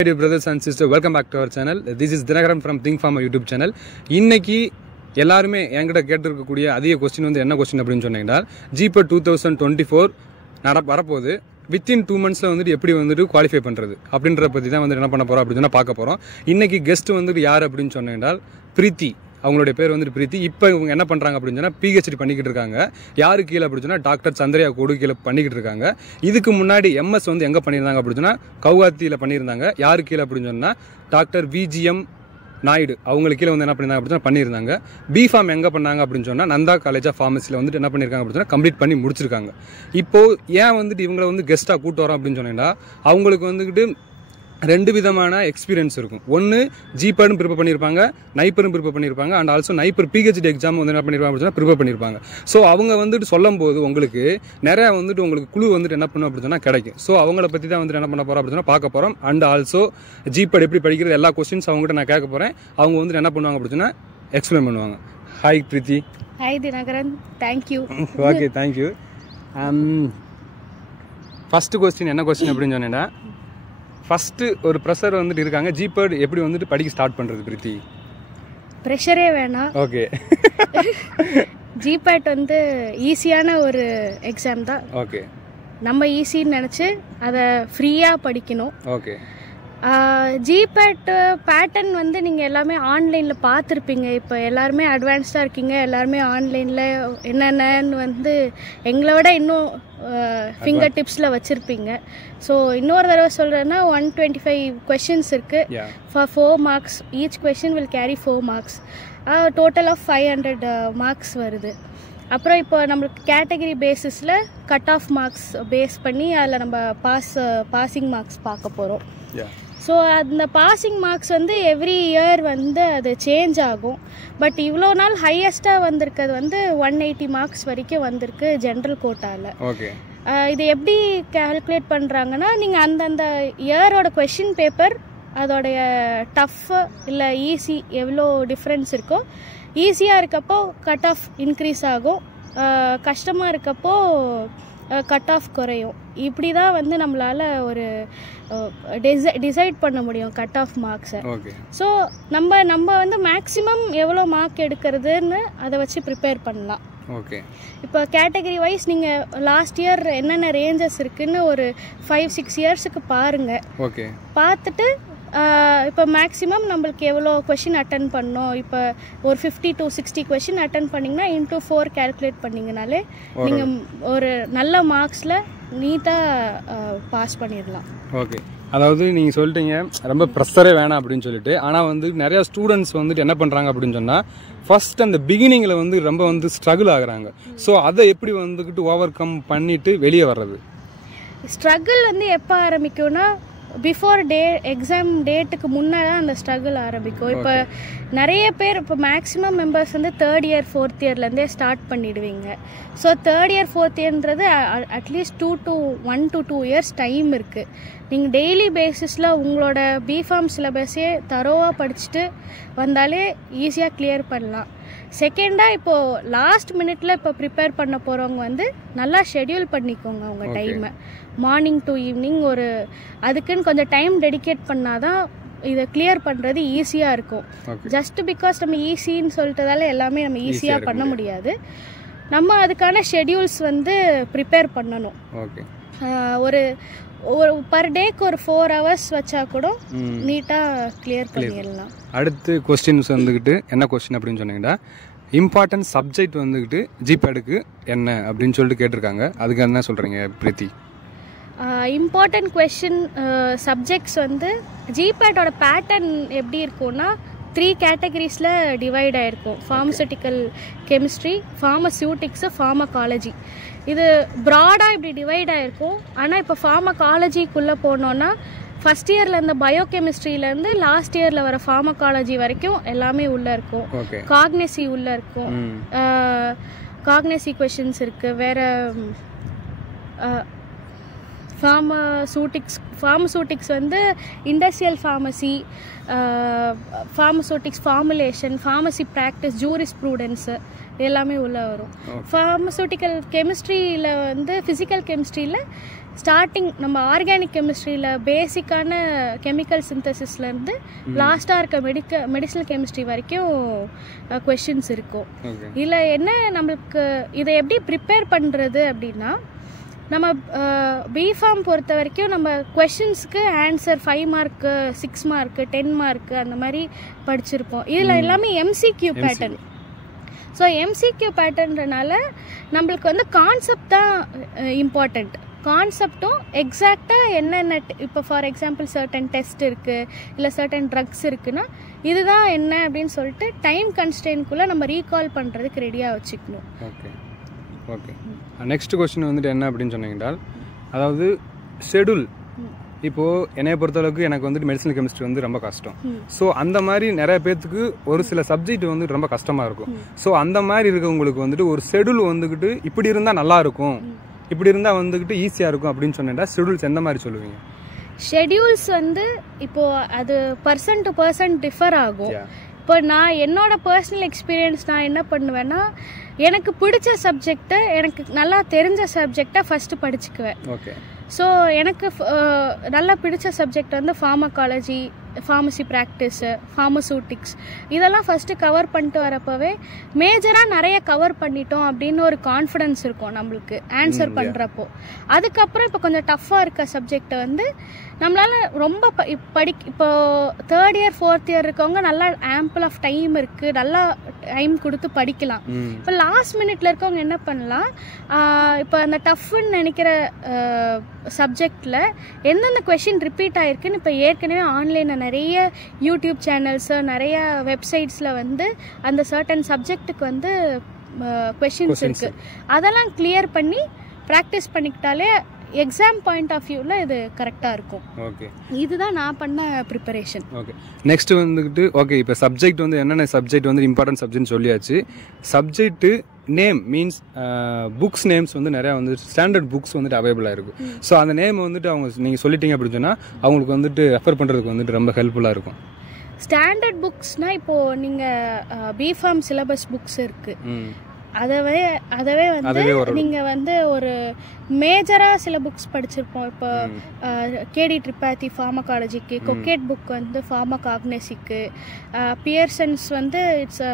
Dear brothers and sisters, welcome back to our channel. This is Dinakaran from Think Pharma YouTube channel. இன்னைக்கு எல்லாரும் என்கிட்ட கேட்டிருக்கக்கூடிய அதிக question வந்து என்ன क्वेश्चन அப்படினு சொன்னீங்கன்னா GPAT 2024 வரப்போகுது. Within 2 monthsல வந்து எப்படி வந்து குவாலிஃபை பண்றது அப்படிங்கற பத்தி தான் வந்து என்ன பண்ண போறோம் அப்படினா பார்க்க போறோம். இன்னைக்கு கெஸ்ட் வந்து யார் அப்படினு சொன்னீங்கன்னா பிரீத்தி. அவங்களுடைய பேர் வந்து பிரீத்தி. இப்போ இவங்க என்ன பண்றாங்க அப்படினு சொன்னா PhD பண்ணிக்கிட்டு இருக்காங்க. யாரு கீழ அப்படினு சொன்னா டாக்டர் சந்திரயா கோடு கீழ பண்ணிக்கிட்டு இருக்காங்க. இதுக்கு முன்னாடி MS வந்து எங்க பண்ணிருந்தாங்க அப்படினு சொன்னா கவுகாத்தில பண்ணிருந்தாங்க. யாரு கீழ அப்படினு சொன்னா டாக்டர் VGM நாயுடு அவங்களுக்கு கீழ வந்து என்ன பண்ணிருந்தாங்க அப்படினா பண்ணிருந்தாங்க. B.Pharm எங்க பண்ணாங்க அப்படினு சொன்னா நந்தா காலேஜ் ஆஃப் ஃபார்மசில வந்து என்ன பண்ணிருக்காங்க அப்படினா கம்ப்ளீட் பண்ணி முடிச்சிருக்காங்க. இப்போ ஏன் வந்து இவங்களை வந்து கெஸ்டா கூட்டி வரோம் அப்படினு சொன்னீங்கன்னா அவங்களுக்கு வந்துட்டு ரெண்டு விதமான எக்ஸ்பீரியன்ஸ் இருக்கும். ஒன்னு GPAT ப்ரிப்பேர் பண்ணிருப்பாங்க, நைப்பரும் ப்ரிப்பேர் பண்ணிருப்பாங்க, அண்ட் ஆல்சோ நைப்பர் PhD எக்ஸாம் வந்து என்ன பண்ணிருப்பாங்க அப்படினா ப்ரிப்பேர் பண்ணிருப்பாங்க. சோ அவங்க வந்துட்டு சொல்லும்போது உங்களுக்கு நிறைய வந்துட்டு உங்களுக்கு குழு வந்துட்டு என்ன பண்ணும் அப்படினா கிடைக்கும். சோ அவங்கள பத்தி தான் வந்து என்ன பண்ண போறோம் அப்படினா பார்க்க போறோம். அண்ட் ஆல்சோ GPAT எப்படி படிக்கிறது எல்லா क्वेश्चंस அவங்க கிட்ட நான் கேட்க போறேன். அவங்க வந்து என்ன பண்ணுவாங்க அப்படினா எக்ஸ்பிளைன் பண்ணுவாங்க. Hi Preethi. Hi Dinakaran, thank you. Okay, thank you. First question என்ன क्वेश्चन அப்படினு சொன்னேன்னா ஃபர்ஸ்ட் ஒரு பிரஷர் வந்துட்டு இருக்காங்க. GPAT எப்படி வந்துட்டு படிக்க ஸ்டார்ட் பண்றது பிரீத்தி? பிரஷரே வேணாம். ஓகே. GPAT வந்து ஈஸியான ஒரு எக்ஸாம் தான். ஓகே. நம்ம ஈஸின்னு நினைச்சு அதை ஃப்ரீயா படிக்கணும். ஓகே. GPAT பேட்டர்ன் வந்து நீங்கள் எல்லாமே ஆன்லைனில் பார்த்துருப்பீங்க. இப்போ எல்லாருமே அட்வான்ஸ்டாக இருக்கீங்க. எல்லாருமே ஆன்லைனில் என்னென்னு வந்து எங்களை விட இன்னும் ஃபிங்கர் டிப்ஸில் வச்சுருப்பீங்க. ஸோ இன்னொரு தடவை சொல்கிறேன்னா 125 questions இருக்குது. For 4 marks. Each question will carry 4 marks. Total of 500 marks வருது. அப்புறம் இப்போ நம்மளுக்கு கேட்டகரி பேசிஸில் கட் ஆஃப் மார்க்ஸ் பேஸ் பண்ணி அதில் நம்ம பாசிங் மார்க்ஸ் பார்க்க போகிறோம். ஸோ அந்த பாசிங் மார்க்ஸ் வந்து எவ்ரி இயர் வந்து அது சேஞ்ச் ஆகும். பட் இவ்வளோ நாள் ஹையஸ்ட்டாக வந்திருக்கிறது வந்து 180 marks வரைக்கும் வந்திருக்கு ஜென்ரல் கோட்டாவில். ஓகே. இது எப்படி கால்குலேட் பண்ணுறாங்கன்னா நீங்கள் அந்தந்த இயரோட கொஷின் பேப்பர் அதோடைய டஃப் இல்லை ஈஸி எவ்வளோ டிஃப்ரென்ஸ் இருக்கோ, ஈஸியாக இருக்கப்போ கட் ஆஃப் இன்க்ரீஸ் ஆகும், கஷ்டமாக இருக்கப்போ கட் ஆஃப் குறையும். இப்படி தான் வந்து நம்மளால் ஒரு டிசைட் பண்ண முடியும் கட் ஆஃப் மார்க்ஸை. ஸோ நம்ம வந்து மேக்ஸிமம் எவ்வளோ மார்க் எடுக்கிறதுன்னு அதை வச்சு ப்ரிப்பேர் பண்ணலாம். ஓகே. இப்போ கேட்டகரி வைஸ் நீங்கள் லாஸ்ட் இயர் என்னென்ன ரேஞ்சஸ் இருக்குன்னு ஒரு 5-6 இயர்ஸுக்கு பாருங்கள். ஓகே. பார்த்துட்டு இப்போ மேக்ஸிமம் நம்மளுக்கு எவ்வளோ கொஷின் அட்டன் பண்ணோம், இப்போ ஒரு 50 to 60 கொஷின் அட்டன் பண்ணிங்கன்னா into 4 கேல்குலேட் பண்ணிங்கனாலே நீங்கள் ஒரு நல்ல மார்க்ஸில் நீட்டாக பாஸ் பண்ணிடலாம். ஓகே. அதாவது நீங்கள் சொல்லிட்டீங்க ரொம்ப ப்ரெஷரே வேணாம் அப்படின்னு சொல்லிட்டு. ஆனால் வந்து நிறையா ஸ்டூடெண்ட்ஸ் வந்துட்டு என்ன பண்ணுறாங்க அப்படின்னு சொன்னால் ஃபர்ஸ்ட் அந்த பிகினிங்கில் வந்து ரொம்ப வந்து ஸ்ட்ரகிள் ஆகுறாங்க. ஸோ அதை எப்படி வந்துக்கிட்டு ஓவர் கம் பண்ணிட்டு வெளியே வர்றது? ஸ்ட்ரகிள் வந்து எப்போ ஆரம்பிக்கும்னா பிஃபோர் எக்ஸாம் டேட்டுக்கு முன்னாடி தான் அந்த ஸ்ட்ரகிள் ஆரம்பிக்கும். இப்போ நிறைய பேர் இப்போ மேக்ஸிமம் மெம்பர்ஸ் வந்து 3rd year 4th yearலேருந்தே ஸ்டார்ட் பண்ணிடுவீங்க. ஸோ 3rd year 4th yearன்றது அட்லீஸ்ட் 1 to 2 years டைம் இருக்குது. நீங்கள் டெய்லி பேசிஸில் உங்களோட B.Pharm சிலபஸே தரோவாக படிச்சுட்டு வந்தாலே ஈஸியாக கிளியர் பண்ணலாம். செகண்டாக இப்போது லாஸ்ட் மினிட்ல இப்போ ப்ரிப்பேர் பண்ண போகிறவங்க வந்து நல்லா ஷெட்யூல் பண்ணிக்கோங்க உங்கள் டைமை. மார்னிங் டு ஈவினிங் ஒரு அதுக்குன்னு கொஞ்சம் டைம் டெடிகேட் பண்ணாதான் இதை கிளியர் பண்ணுறது ஈஸியாக இருக்கும். ஜஸ்ட் பிகாஸ் நம்ம ஈஸின்னு சொல்லிட்டதால எல்லாமே நம்ம ஈஸியாக பண்ண முடியாது. நம்ம அதுக்கான ஷெட்யூல்ஸ் வந்து ப்ரிப்பேர் பண்ணணும். ஒரு பர் டேக்கு ஒரு 4 hours வச்சா கூட நீட்டாக கிளியர் பண்ணிடலாம். அடுத்து கொஸ்டின்ஸ் வந்துக்கிட்டு என்ன கொஸ்டின் அப்படின்னு சொன்னீங்கன்னா இம்பார்ட்டன்ட் சப்ஜெக்ட் வந்துக்கிட்டு GPATக்கு என்ன அப்படின்னு சொல்லிட்டு கேட்டிருக்காங்க. அதுக்கு என்ன சொல்கிறீங்க பிரீத்தி? இம்பார்ட்டன்ட் கொஸ்டின் சப்ஜெக்ட்ஸ் வந்து GPATோட பேட்டர்ன் எப்படி இருக்கும்னா 3 கேட்டகரிஸில் டிவைட் ஆகிருக்கும். Pharmaceutical chemistry, pharmaceutics, pharmacology. இது ப்ராடாக இப்படி டிவைட் ஆகிருக்கும். ஆனால் இப்போ ஃபார்மகாலஜிக்குள்ளே போனோன்னா ஃபஸ்ட் இயரில் இந்த பயோகெமிஸ்ட்ரியிலேருந்து லாஸ்ட் இயரில் வர ஃபார்மகாலஜி வரைக்கும் எல்லாமே உள்ளே இருக்கும். காக்னசி உள்ளே இருக்கும். காக்னசி கொஷின்ஸ் இருக்குது. வேறு ஃபார்மசூட்டிக்ஸ் வந்து industrial pharmacy, pharmaceutics formulation, pharmacy practice, jurisprudence எல்லாமே உள்ளே வரும். ஃபார்மசூட்டிக்கல் கெமிஸ்ட்ரியில் வந்து ஃபிசிக்கல் கெமிஸ்ட்ரியில் ஸ்டார்டிங் நம்ம ஆர்கானிக் கெமிஸ்ட்ரியில் பேசிக்கான கெமிக்கல் சிந்தசிஸ்லேருந்து லாஸ்ட்டாக இருக்க மெடிசனல் கெமிஸ்ட்ரி வரைக்கும் கொஷின்ஸ் இருக்கும். இதில் என்ன நம்மளுக்கு இதை எப்படி ப்ரிப்பேர் பண்ணுறது அப்படின்னா, நம்ம பிஃபார்ம் பொறுத்த வரைக்கும் நம்ம கொஷின்ஸ்க்கு ஆன்சர் 5 மார்க்கு 6 மார்க்கு 10 மார்க்கு அந்த மாதிரி படிச்சிருப்போம். இதில் எல்லாமே எம்சிக்யூ பேட்டர்ன். ஸோ எம்சிக்யூ பேட்டர்ன்றனால நம்மளுக்கு வந்து கான்செப்ட் தான் இம்பார்ட்டண்ட். கான்செப்டும் எக்ஸாக்டாக என்னென்ன இப்போ ஃபார் எக்ஸாம்பிள் சர்டன் டெஸ்ட் இருக்குது இல்லை சர்டன் ட்ரக்ஸ் இருக்குன்னா இதுதான் என்ன அப்படின்னு சொல்லிட்டு டைம் கன்ஸ்டன்ட்குள்ளே நம்ம ரீகால் பண்ணுறதுக்கு ரெடியாக வச்சுக்கணும். Okay okay. நெக்ஸ்ட் கொஸ்டின் வந்துட்டு என்ன அப்படின்னு சொன்னீங்கன்னா, அதாவது ஷெடியூல். இப்போது என்னைய பொறுத்தளவுக்கு எனக்கு வந்துட்டு மெடிசனல் கெமிஸ்ட்ரி வந்து ரொம்ப கஷ்டம். ஸோ அந்த மாதிரி நிறைய பேர்த்துக்கு ஒரு சில சப்ஜெக்ட் வந்து ரொம்ப கஷ்டமாக இருக்கும். ஸோ அந்த மாதிரி இருக்கவங்களுக்கு வந்துட்டு ஒரு ஷெடியூல் வந்துக்கிட்டு இப்படி இருந்தால் நல்லா இருக்கும், இப்படி இருந்தால் வந்துக்கிட்டு ஈஸியாக இருக்கும் அப்படின்னு சொன்னீங்கன்னா ஷெடியூல்ஸ் எந்த மாதிரி சொல்லுவீங்க? ஷெடியூல்ஸ் வந்து இப்போது அது பர்சன் டு பர்சன் டிஃபர் ஆகும். இப்போ நான் என்னோட பர்சனல் எக்ஸ்பீரியன்ஸ் நான் என்ன பண்ணுவேன்னா, எனக்கு பிடிச்ச சப்ஜெக்டை எனக்கு நல்லா தெரிஞ்ச சப்ஜெக்டை ஃபஸ்ட்டு படிச்சுக்குவேன். ஓகே. ஸோ எனக்கு நல்லா பிடிச்ச சப்ஜெக்ட் வந்து ஃபார்மகாலஜி, ஃபார்மசி ப்ராக்டிஸு, ஃபார்மசூட்டிக்ஸ் இதெல்லாம் ஃபஸ்ட்டு கவர் பண்ணிட்டு வரப்போவே மேஜராக நிறைய கவர் பண்ணிட்டோம் அப்படின்னு ஒரு கான்ஃபிடென்ஸ் இருக்கும் நம்மளுக்கு ஆன்சர் பண்ணுறப்போ. அதுக்கப்புறம் இப்போ கொஞ்சம் டஃப்பாக இருக்க சப்ஜெக்டை வந்து நம்மளால் ரொம்ப இப்போ 3rd இயர் 4th இயர் இருக்கவங்க நல்லா ஆம்பிள் ஆஃப் டைம் இருக்குது, நல்லா டைம் கொடுத்து படிக்கலாம். இப்போ லாஸ்ட் மினிட்ல இருக்கவங்க என்ன பண்ணலாம், இப்போ அந்த டஃப்னு நினைக்கிற சப்ஜெக்டில் எந்தெந்த கொஷின் ரிப்பீட் ஆகிருக்குன்னு இப்போ ஏற்கனவே ஆன்லைனில் நிறைய யூடியூப் சேனல்ஸு நிறைய வெப்சைட்ஸில் வந்து அந்த சர்டன் சப்ஜெக்ட்டுக்கு வந்து கொஷின்ஸ் இருக்குது. அதெல்லாம் கிளியர் பண்ணி ப்ராக்டிஸ் பண்ணிக்கிட்டாலே எக்ஸாம் பாயிண்ட் ஆஃப் வியூவில் இது கரெக்டாக இருக்கும். ஓகே. இதுதான் நான் பண்ண ப்ரிப்பரேஷன். ஓகே. நெக்ஸ்ட் வந்துக்கிட்டு ஓகே, இப்போ சப்ஜெக்ட் வந்து என்னென்ன சப்ஜெக்ட் வந்து இம்பார்ட்டன்ட் சப்ஜெக்ட்னு சொல்லியாச்சு. Subject name means books names வந்து நிறையா வந்து ஸ்டாண்டர்ட் புக்ஸ் வந்துட்டு அவைலபிளாக இருக்கும். ஸோ அந்த நேம் வந்துட்டு அவங்க நீங்கள் சொல்லிட்டீங்க அப்படின்னு சொன்னால் அவங்களுக்கு வந்துட்டு ரெஃபர் பண்ணுறதுக்கு வந்துட்டு ரொம்ப ஹெல்ப்ஃபுல்லாக இருக்கும். ஸ்டாண்டர்ட் புக்ஸ்னால் இப்போது நீங்கள் பிஃபார்ம் சிலபஸ் புக்ஸ் இருக்குது, அதவே வந்து நீங்கள் வந்து ஒரு மேஜராக சில புக்ஸ் படிச்சிருப்போம். இப்போ கேடி ட்ரிபாத்தி ஃபார்மகாலஜிக்கு, கொக்கேட் புக் வந்து ஃபார்மகாக்னசிக்கு, பியர்சன்ஸ் வந்து இட்ஸ்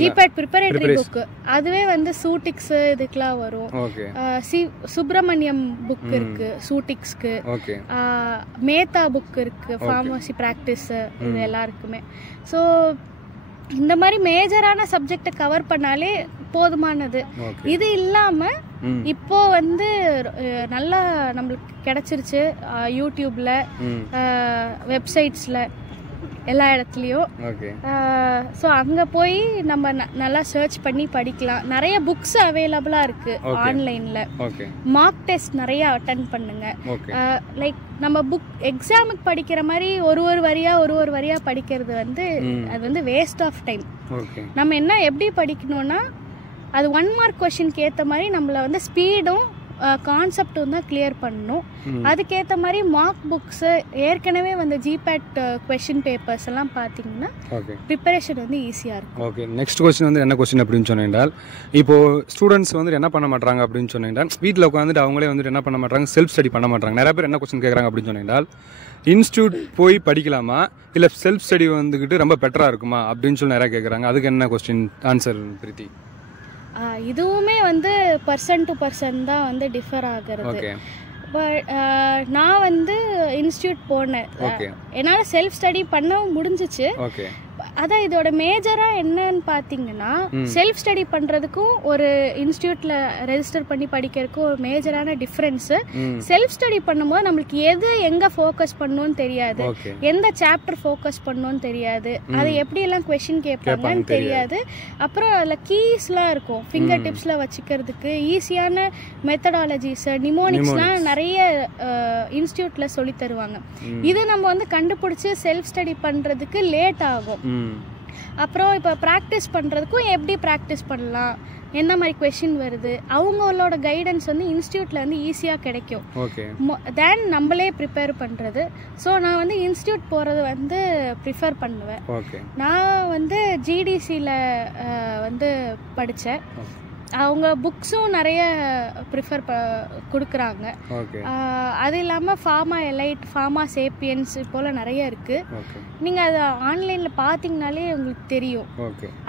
ஜிபேட் ப்ரிப்பரேட்டரி புக்கு, அதுவே வந்து சூட்டிக்ஸு இதுக்கெலாம் வரும். சுப்பிரமணியம் புக் இருக்கு சூட்டிக்ஸ்க்கு, மேத்தா புக் இருக்கு ஃபார்மசி ப்ராக்டிஸு, இது எல்லாருக்குமே. ஸோ இந்த மாதிரி மேஜரான சப்ஜெக்டை கவர் பண்ணாலே போதுமானது. இது இல்லாம இப்போ வந்து நல்லா நம்மளுக்கு கிடைச்சிருச்சு யூடியூப்ல, வெப்சைட்ஸ்ல, எல்லா இடத்துலையும். ஸோ அங்கே போய் நம்ம நல்லா சர்ச் பண்ணி படிக்கலாம். நிறைய புக்ஸ் அவைலபிளாக இருக்கு ஆன்லைனில். மார்க் டெஸ்ட் நிறைய அட்டென்ட் பண்ணுங்க. லைக் நம்ம புக் எக்ஸாமுக்கு படிக்கிற மாதிரி ஒரு வரியா படிக்கிறது வந்து அது வந்து வேஸ்ட் ஆஃப் டைம். நம்ம என்ன எப்படி படிக்கணும்னா, அது 1 மார்க் கொஷினுக்கு ஏற்ற மாதிரி நம்மளை வந்து ஸ்பீடும் கான்செப்டும் தான் கிளியர் பண்ணணும். அதுக்கேற்ற மாதிரி மார்க் புக்ஸு ஏற்கனவே வந்து ஜிபேட் கொஷின் பேப்பர்ஸ் எல்லாம் பார்த்தீங்கன்னா ப்ரிப்பரேஷன் வந்து ஈஸியாக இருக்கும். ஓகே. நெக்ஸ்ட் கொஸ்டின் வந்து என்ன கொஸ்டின் அப்படின்னு சொன்னால், இப்போது ஸ்டூடெண்ட்ஸ் வந்து என்ன பண்ண மாட்டாங்க அப்படின்னு சொன்னால், வீட்டில் உட்காந்துட்டு அவங்களே வந்துட்டு என்ன பண்ண மாட்டாங்க, செல்ஃப் ஸ்டடி பண்ண மாட்டாங்க. நிறைய பேர் என்ன கொஸ்டின் கேட்குறாங்க அப்படின்னு சொன்னால், இன்ஸ்டியூட் போய் படிக்கலாமா இல்லை செல்ஃப் ஸ்டடி வந்துக்கிட்டு ரொம்ப பெட்டராக இருக்குமா அப்படின்னு சொல்லி நிறையா கேட்குறாங்க. அதுக்கு என்ன கொஸ்டின் ஆன்சர் பிரீத்தி? இதுவுமே வந்து பர்சன் டு பர்சன் தான் வந்து டிஃபர் ஆகிறது. நான் வந்து இன்ஸ்டியூட் போனேன், என்னால் செல்ஃப் ஸ்டடி பண்ணவும் முடிஞ்சிச்சு. அதான் இதோட மேஜராக என்னன்னு பார்த்தீங்கன்னா, செல்ஃப் ஸ்டடி பண்ணுறதுக்கும் ஒரு இன்ஸ்டியூட்டில் ரெஜிஸ்டர் பண்ணி படிக்கிறதுக்கும் ஒரு மேஜரான டிஃப்ரென்ஸு. செல்ஃப் ஸ்டடி பண்ணும்போது நம்மளுக்கு எது எங்கே ஃபோக்கஸ் பண்ணணும்னு தெரியாது, எந்த சாப்டர் ஃபோக்கஸ் பண்ணணும்னு தெரியாது, அது எப்படியெல்லாம் கொஷின் கேட்பாங்கன்னு தெரியாது. அப்புறம் அதில் கீஸ்லாம் இருக்கும் ஃபிங்கர் டிப்ஸில் வச்சுக்கிறதுக்கு ஈஸியான மெத்தடாலஜிஸ், நிமோனிக்ஸ்லாம் நிறைய இன்ஸ்டியூட்டில் சொல்லி தருவாங்க. இது நம்ம வந்து கண்டுபிடிச்சி செல்ஃப் ஸ்டடி பண்ணுறதுக்கு லேட் ஆகும். அப்புறம் இப்போ ப்ராக்டிஸ் பண்ணுறதுக்கும் எப்படி ப்ராக்டிஸ் பண்ணலாம், எந்த மாதிரி கொஷின் வருது, அவங்களோட கைடன்ஸ் வந்து இன்ஸ்டியூட்டில் வந்து ஈஸியாக கிடைக்கும் தேன் நம்மளே ப்ரிப்பேர் பண்ணுறது. ஸோ நான் வந்து இன்ஸ்டியூட் போகிறது வந்து ப்ரிஃபர் பண்ணுவேன். நான் வந்து ஜிடிசியில் வந்து படித்தேன். அவங்க புக்ஸும் நிறைய ப்ரிஃபர் கொடுக்குறாங்க. அது இல்லாமல் ஃபார்மா எலைட், ஃபார்மா சேப்பியன்ஸ் போல் நிறைய இருக்குது. நீங்கள் அதை ஆன்லைனில் பார்த்தீங்கனாலே உங்களுக்கு தெரியும்.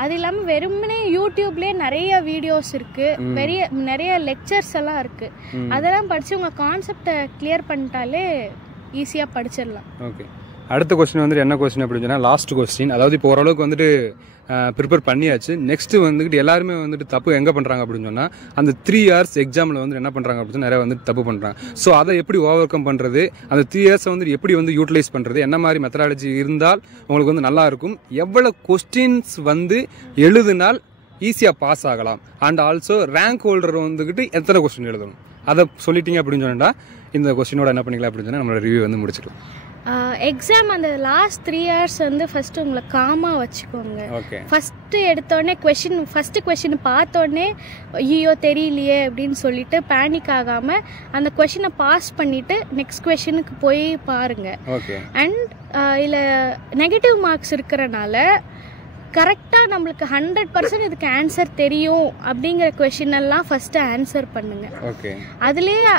அது இல்லாமல் வெறுமனே யூடியூப்லேயே நிறைய வீடியோஸ் இருக்குது, நிறைய லெக்சர்ஸ் எல்லாம் இருக்குது. அதெல்லாம் படித்து உங்கள் கான்செப்டை கிளியர் பண்ணிட்டாலே ஈஸியாக படிச்சிடலாம். ஓகே, அடுத்த கொஸ்டின் வந்துட்டு என்ன கொஸ்டின் அப்படின்னு சொன்னால் லாஸ்ட் கொஸ்டின். அதாவது இப்போ ஓரளவுக்கு வந்துட்டு ப்ரிப்பேர் பண்ணியாச்சு. நெக்ஸ்ட் வந்துட்டு எல்லாருமே வந்துட்டு தப்பு எங்கே பண்ணுறாங்க அப்படின்னு சொன்னால் அந்த 3 hours எக்ஸாமில் வந்துட்டு என்ன பண்ணுறாங்க அப்படின்னு நிறைய வந்துட்டு தப்பு பண்ணுறாங்க. ஸோ அதை எப்படி ஓவர் கம் பண்ணுறது, அந்த 3 years வந்துட்டு எப்படி வந்து யூட்டிலைஸ் பண்ணுறது, என்ன மாதிரி மெத்தடாலஜி இருந்தால் உங்களுக்கு வந்து நல்லா இருக்கும், எவ்வளோ கொஸ்டின்ஸ் வந்து எழுதினால் ஈஸியாக பாஸ் ஆகலாம், அண்ட் ஆல்சோ ரேங்க் ஹோல்டர் வந்துக்கிட்டு எத்தனை கொஸ்டின் எழுதணும், அதை சொல்லிட்டீங்க அப்படின்னு சொன்னால் இந்த கொஸ்டினோட என்ன பண்ணிக்கலாம் அப்படின்னு சொன்னால் நம்மளோட ரிவ்யூ வந்து முடிச்சுக்கலாம். எக்ஸாம் அந்த லாஸ்ட் 3 hours வந்து ஃபஸ்ட்டு உங்களை காமாக வச்சுக்கோங்க. ஃபஸ்ட்டு எடுத்தோடனே ஃபஸ்ட்டு கொஷின் பார்த்தோடனே ஐயோ தெரியலையே அப்படின்னு சொல்லிட்டு பேனிக் ஆகாமல் அந்த கொஷினை பாஸ் பண்ணிவிட்டு நெக்ஸ்ட் கொஷினுக்கு போய் பாருங்கள். அண்ட் இதில் நெகட்டிவ் மார்க்ஸ் இருக்கிறனால கரெக்டாக நம்மளுக்கு 100% இதுக்கு ஆன்சர் தெரியும் அப்படிங்கிற கொஷின் எல்லாம் ஃபஸ்ட்டு ஆன்சர் பண்ணுங்கள். அதுலேயே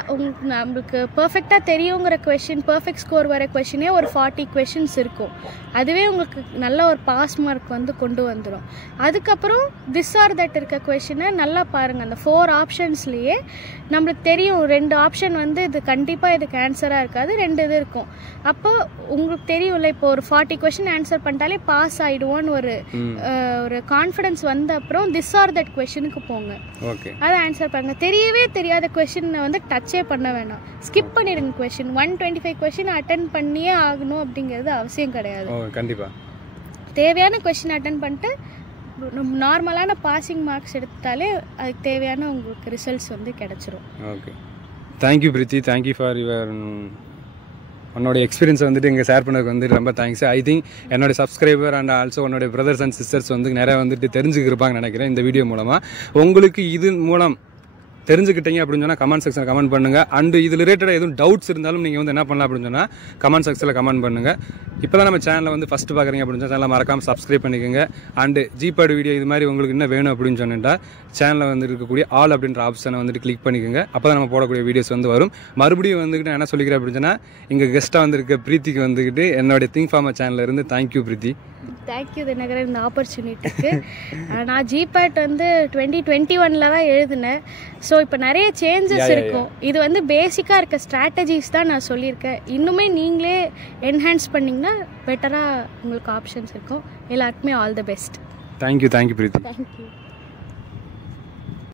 நம்மளுக்கு பர்ஃபெக்டாக தெரியுங்கிற கொஷின், பர்ஃபெக்ட் ஸ்கோர் வர கொஷினே ஒரு 40 கொஷின்ஸ் இருக்கும். அதுவே உங்களுக்கு நல்ல ஒரு பாஸ் மார்க் வந்து கொண்டு வந்துடும். அதுக்கப்புறம் திஸ் ஆர் தட் இருக்க கொஷினை நல்லா பாருங்கள். அந்த 4 ஆப்ஷன்ஸ்லேயே நம்மளுக்கு தெரியும் 2 ஆப்ஷன் வந்து இது கண்டிப்பாக இதுக்கு ஆன்சராக இருக்காது, 2 இது இருக்கும். அப்போ உங்களுக்கு தெரியும்ல, இப்போ ஒரு 40 கொஷின் ஆன்சர் பண்ணிட்டாலே பாஸ் ஆகிடுவோன்னு ஒரு கான்ஃபிடன்ஸ் வந்த அப்புறம் திஸ் ஆர் தட் கொஷனுக்கு போங்க. அதை ஆன்சர் பண்ணுங்க. தெரியவே தெரியாத கொஷினை வந்து டச்சே பண்ண வேண்டாம், ஸ்கிப் பண்ணிடுங்க. கொஷின் 125 கொஷின் அட்டன் பண்ணியே ஆகணும் அப்படிங்கிறது அவசியம் கிடையாது. கண்டிப்பாக தேவையான கொஷின் அட்டன் பண்ணிட்டு நார்மலான பாசிங் மார்க்ஸ் எடுத்தாலே அதுக்கு தேவையான உங்களுக்கு ரிசல்ட்ஸ் வந்து கிடைச்சிரும். Okay, thank you Preethi, thank you for your உன்னோட எக்ஸ்பீரியன்ஸ் வந்துட்டு இங்கே ஷேர் பண்ணதுக்கு வந்துட்டு ரொம்ப தேங்க்ஸ். ஐ திங்க் என்னோட சப்ஸ்கிரைபர் அண்ட் ஆல்சோ உன்னோட பிரதர்ஸ் அண்ட் சிஸ்டர்ஸ் வந்து நிறைய வந்துட்டு தெரிஞ்சுக்கிருப்பாங்கன்னு நினைக்கிறேன் இந்த வீடியோ மூலமாக. உங்களுக்கு இது மூலம் தெரிஞ்சுக்கிட்டீங்க அப்படின்னு சொன்னால் கமெண்ட் செக்ஷனில் கமெண்ட் பண்ணுங்கள். அண்ட் இது ரிலேட்டடாக எதுவும் டவுட்ஸ் இருந்தாலும் நீங்கள் வந்து என்ன பண்ணலாம் அப்படின்னு சொன்னால் கமெண்ட் செக்ஷனில் கமெண்ட் பண்ணுங்கள். இப்போ தான் நம்ம சேனலை வந்து ஃபஸ்ட்டு பார்க்குறீங்க அப்படின்னு சொன்னால் சேனலை மறக்காமல் சப்ஸ்கிரைப் பண்ணிக்கோங்க. அண்டு ஜிபேட் வீடியோ இது மாதிரி உங்களுக்கு என்ன வேணும் அப்படின்னு சொன்னால் சேனலில் வந்து இருக்கக்கூடிய ஆல் அப்படின்ற ஆப்ஷனை வந்துட்டு கிளிக் பண்ணிக்கோங்க. அப்போ தான் நம்ம போடக்கூடிய வீடியோஸ் வந்து வரும். மறுபடியும் வந்துக்கிட்டு நான் என்ன சொல்லிக்கிறேன் அப்படின்னு சொன்னால் இங்கே கெஸ்ட்டாக வந்துருக்க பிரீத்திக்கு வந்துக்கிட்டு என்னுடைய திங்க் ஃபார்மா சேனலில் இருந்து தேங்க்யூ பிரீத்தி. தேங்க்யூ தினகரன் இந்த ஆப்பர்ச்சுனிட்டிக்கு. நான் ஜிபேட் வந்து 2021 தான் எழுதினேன். ஸோ இப்போ நிறைய சேஞ்சஸ் இருக்கும். இது வந்து பேசிக்காக இருக்க ஸ்ட்ராட்டஜிஸ் தான் நான் சொல்லியிருக்கேன். இன்னுமே நீங்களே என்ஹான்ஸ் பண்ணிங்கன்னா பெட்டராக உங்களுக்கு ஆப்ஷன்ஸ் இருக்கும். எல்லாருக்குமே all the best. Thank you Preethi. Thank you.